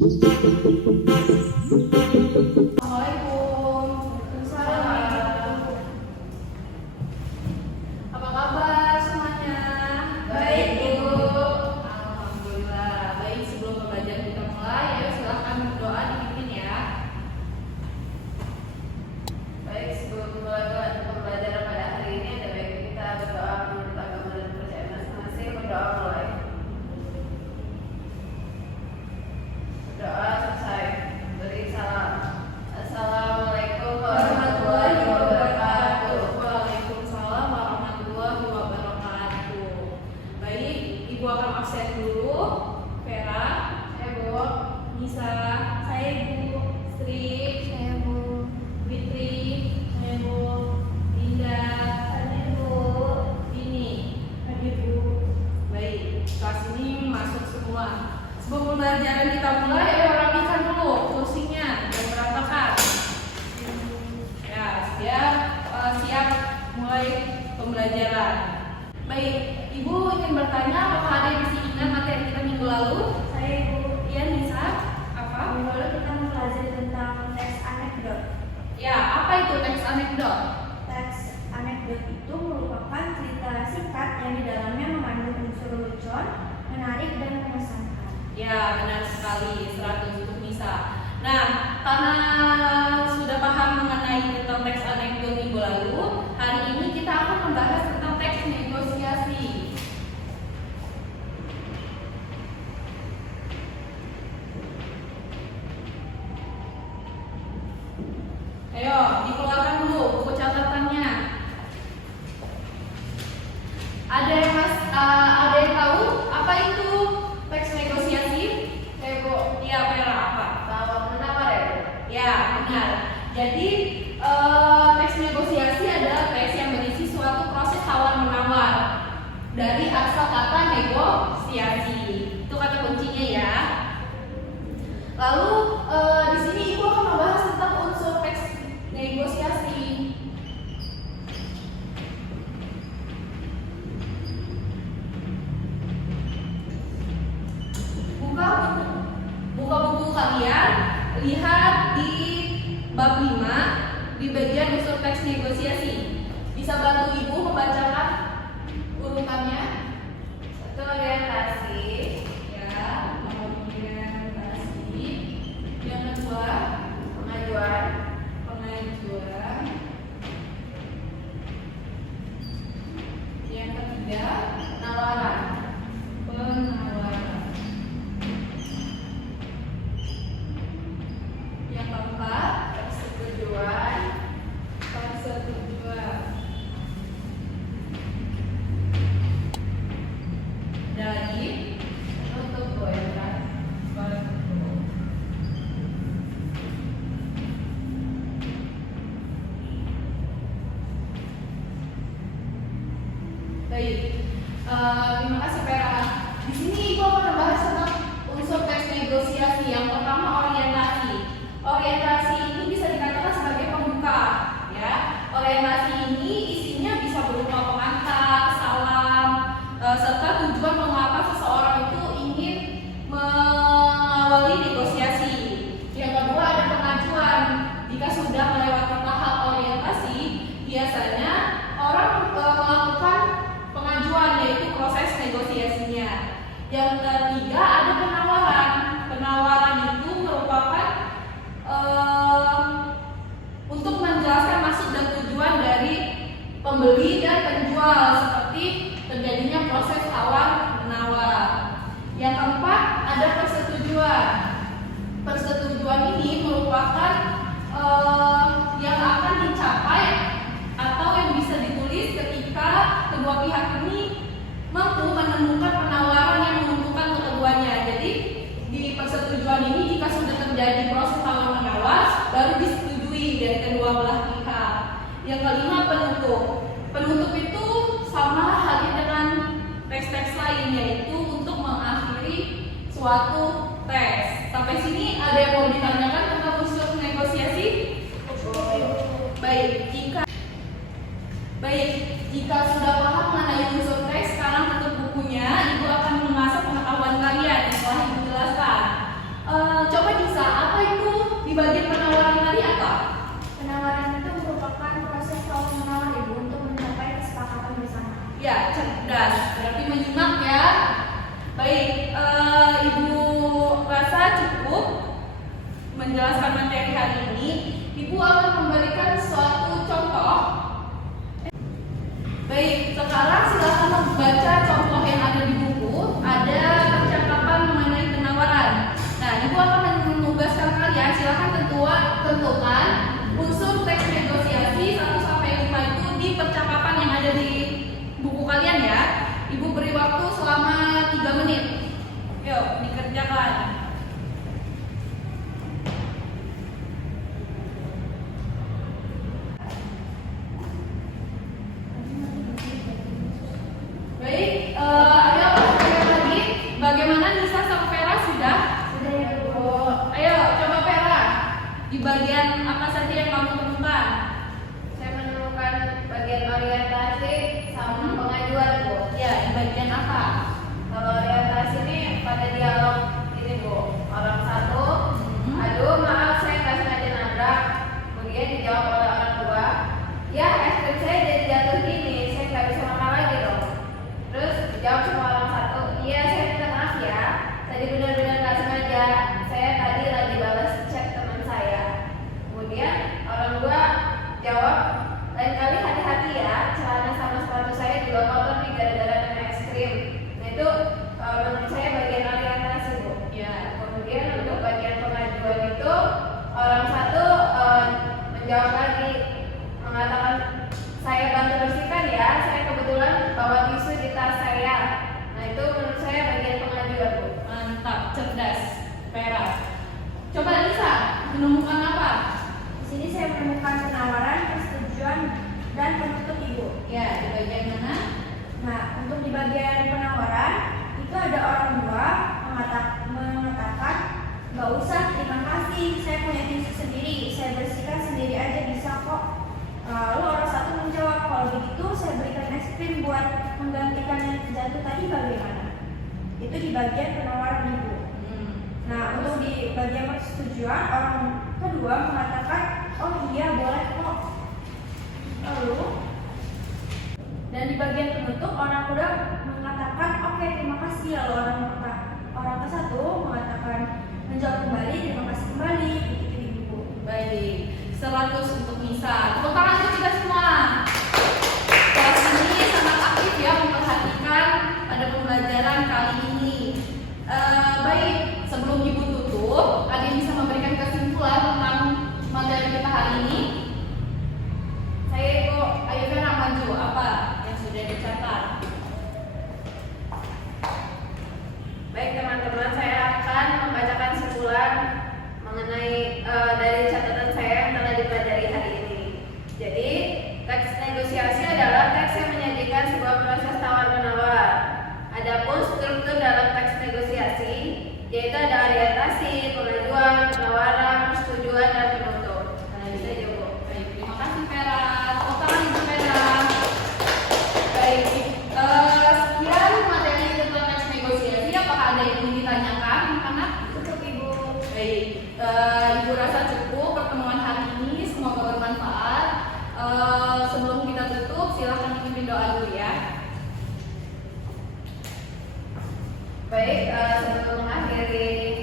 Apa kabar semuanya? Baik, Ibu. Alhamdulillah. Baik, sebelum pembelajaran kita mulai, ayo silakan berdoa dipimpin ya. Baik, sebelum pembelajaran pada hari ini ada baiknya kita berdoa menurut agama dan kepercayaan masing-masing. Berdoa mulai. Berdoa selesai. Beri salam. Assalamualaikum warahmatullahi wabarakatuh. Waalaikumsalam warahmatullahi wabarakatuh. Baik, Ibu akan absen dulu. Vera, Saya Bu. Nisa, Saya Ibu. Sri, Saya Bu. Fitri, saya Bu, Dinda, Saya Bu. Dini. Saya Bu. Baik, kelas ini masuk semua. Sebelum pembelajaran kita mulai, ayo rapikan dulu kursinya dan berantakan. Ya, siap mulai pembelajaran. Baik, Ibu ingin bertanya apakah ada yang masih ingat materi kita minggu lalu? Saya Ibu. Iya, Nisa. Apa? Minggu lalu kita mempelajari tentang teks anekdot. Ya, apa itu teks anekdot? Teks anekdot itu merupakan cerita singkat yang di dalamnya mengandung unsur lucu, menarik, dan mengesankan. Ya, benar sekali, 100 untuk Nisa. Nah, karena sudah paham mengenai tentang teks anekdot minggu lalu, hari ini kita akan membahas tentang teks negosiasi. Ayo, dikeluarkan dulu buku catatannya. Ada yang tahu apa itu teks negosiasi? Bu. Iya, Vera, apa? Tawar menawar ya, Bu? Ya, benar. Jadi teks negosiasi adalah teks yang berisi suatu proses tawar-menawar dari asal kata negosiasi. Itu kata kuncinya ya. Lalu di sini Ibu akan membahas tentang unsur teks negosiasi. Buka buku kalian, lihat di bab 5 di bagian unsur teks negosiasi. Bisa bantu Ibu membacakan urutannya? Satu, orientasi. Ya, orientasi. Yang kedua, Pengajuan. pengajuan. Yang ketiga, Penawaran. penawaran. Yang keempat, Persetujuan. persetujuan. Ada lagi? Penutup, Bu, ya kan? Baik, terima kasih Vera. Di sini Ibu akan membahas tentang unsur teks negosiasi. Yang pertama, orientasi. Orientasi ini bisa dikatakan sebagai pembuka, ya. Orientasi ini isinya bisa berupa pengantar, salam, serta tujuan mengapa seseorang itu ingin mengawali negosiasi. Yang kedua, ada pengajuan. Jika sudah melewati tahap orientasi, biasanya orang melakukan pengajuan, yaitu proses negosiasinya. Yang ketiga, ada penawaran. Penawaran itu merupakan untuk menjelaskan maksud dan tujuan dari pembeli dan penjual, seperti terjadinya proses tawar menawar. Yang keempat, ada persetujuan. Persetujuan ini merupakan yang akan dicapai atau yang bisa ditulis ketika kedua pihak ini mampu menemukan penawaran yang menguntungkan keduanya. Jadi di persetujuan ini jika sudah terjadi proses tawar menawar baru disetujui dari kedua belah pihak. Yang kelima, penutup. Penutup itu sama halnya dengan teks-teks lain, yaitu untuk mengakhiri suatu teks. Sampai sini ada yang mau ditanyakan tentang unsur negosiasi? Baik, jika sudah paham mengenai unsur teks, sekarang tutup bukunya. Ibu akan mengasah pengetahuan kalian yang telah Ibu jelaskan. Ya, cerdas. Berarti menyimak ya. Baik, Ibu rasa cukup menjelaskan materi hari ini. Ibu akan memberikan suatu contoh. Baik, sekarang silakan membaca contoh yang ada di buku. Ada percakapan mengenai penawaran. Nah, Ibu akan menugaskan kalian. Silakan tentukan unsur teks negosiasi 1 sampai 5 itu di percakapan yang ada di buku kalian ya. Ibu beri waktu selama 3 menit. Yuk, dikerjakan. Baik, ayo sekali lagi. Bagaimana Nisa sama Vera sudah? Sudah ya Bu. Ayo, coba Vera. Di bagian apa saja yang kamu temukan? Saya menemukan bagian orientasi sama pengajuan, Bu. Ya, di bagian apa? Kalau orientasi ini pada dialog ini, Bu. Orang satu, aduh maaf saya nggak sengaja nabrak. Kemudian dijawab oleh orang dua, ya es krim saya jadi jatuh gini, saya nggak bisa makan lagi dong. Terus dijawab sama orang satu, iya saya minta maaf ya, tadi benar-benar nggak sengaja, saya tadi lagi balas chat teman saya. Kemudian orang dua jawab, lain kali hati-hati ya, celana sama sepatu saya juga kotor nih gara-gara kena es krim. Nah itu menurut saya bagian orientasi, Bu. Ya. Kemudian untuk bagian pengajuan itu orang satu menjawab lagi, mengatakan saya bantu bersihkan ya, saya kebetulan bawa tisu di tas saya. Nah itu menurut saya bagian pengajuan, Bu. Mantap, cerdas, Vera. Coba Nisa, menemukan apa? Di sini saya menemukan penawaran, persetujuan, dan penutup Ibu. Ya, di bagian mana? Nah, untuk di bagian penawaran itu ada orang dua mengatakan nggak usah, terima kasih, saya punya tisu sendiri, saya bersihkan sendiri aja bisa kok. Lalu orang satu menjawab, kalau begitu saya berikan es krim buat menggantikan yang jatuh tadi bagaimana? Itu di bagian penawaran Ibu. Nah, untuk di bagian persetujuan orang kedua mengatakan, oh iya boleh kok. Lalu dan di bagian penutup orang kedua mengatakan oke terima kasih. Lalu orang ke satu mengatakan menjawab kembali terima kasih kembali. Begitu Ibu. Baik, 100 untuk Nisa. Tepuk tangan untuk kita semua. Kelas ini sangat aktif ya memperhatikan pada pembelajaran kali ini. Baik, sebelum Ibu tutup, ada yang bisa memberikan kesimpulan tentang materi kita hari ini? Saya Ibu, ayo Vera maju. Apa yang sudah dicatat? Baik teman-teman, saya akan membacakan simpulan mengenai dari catatan saya yang telah dipelajari hari ini. Jadi, teks negosiasi adalah teks yang menyajikan sebuah proses tawar-menawar. Adapun struktur dalam teks negosiasi yaitu ada orientasi, pengajuan, penawaran, persetujuan, dan penutup. Nah, bisa aja, Bu. Baik, terima kasih Vera. Tepuk tangan untuk Vera. Baik, sekian materi tentang teks negosiasi. Apakah ada yang ingin ditanyakan, anak-anak? Cukup Ibu. Baik, Ibu rasa cukup pertemuan hari ini. Semoga bermanfaat. Sebelum kita tutup, silakan pimpin doa dulu ya. Baik, sebelum mengakhiri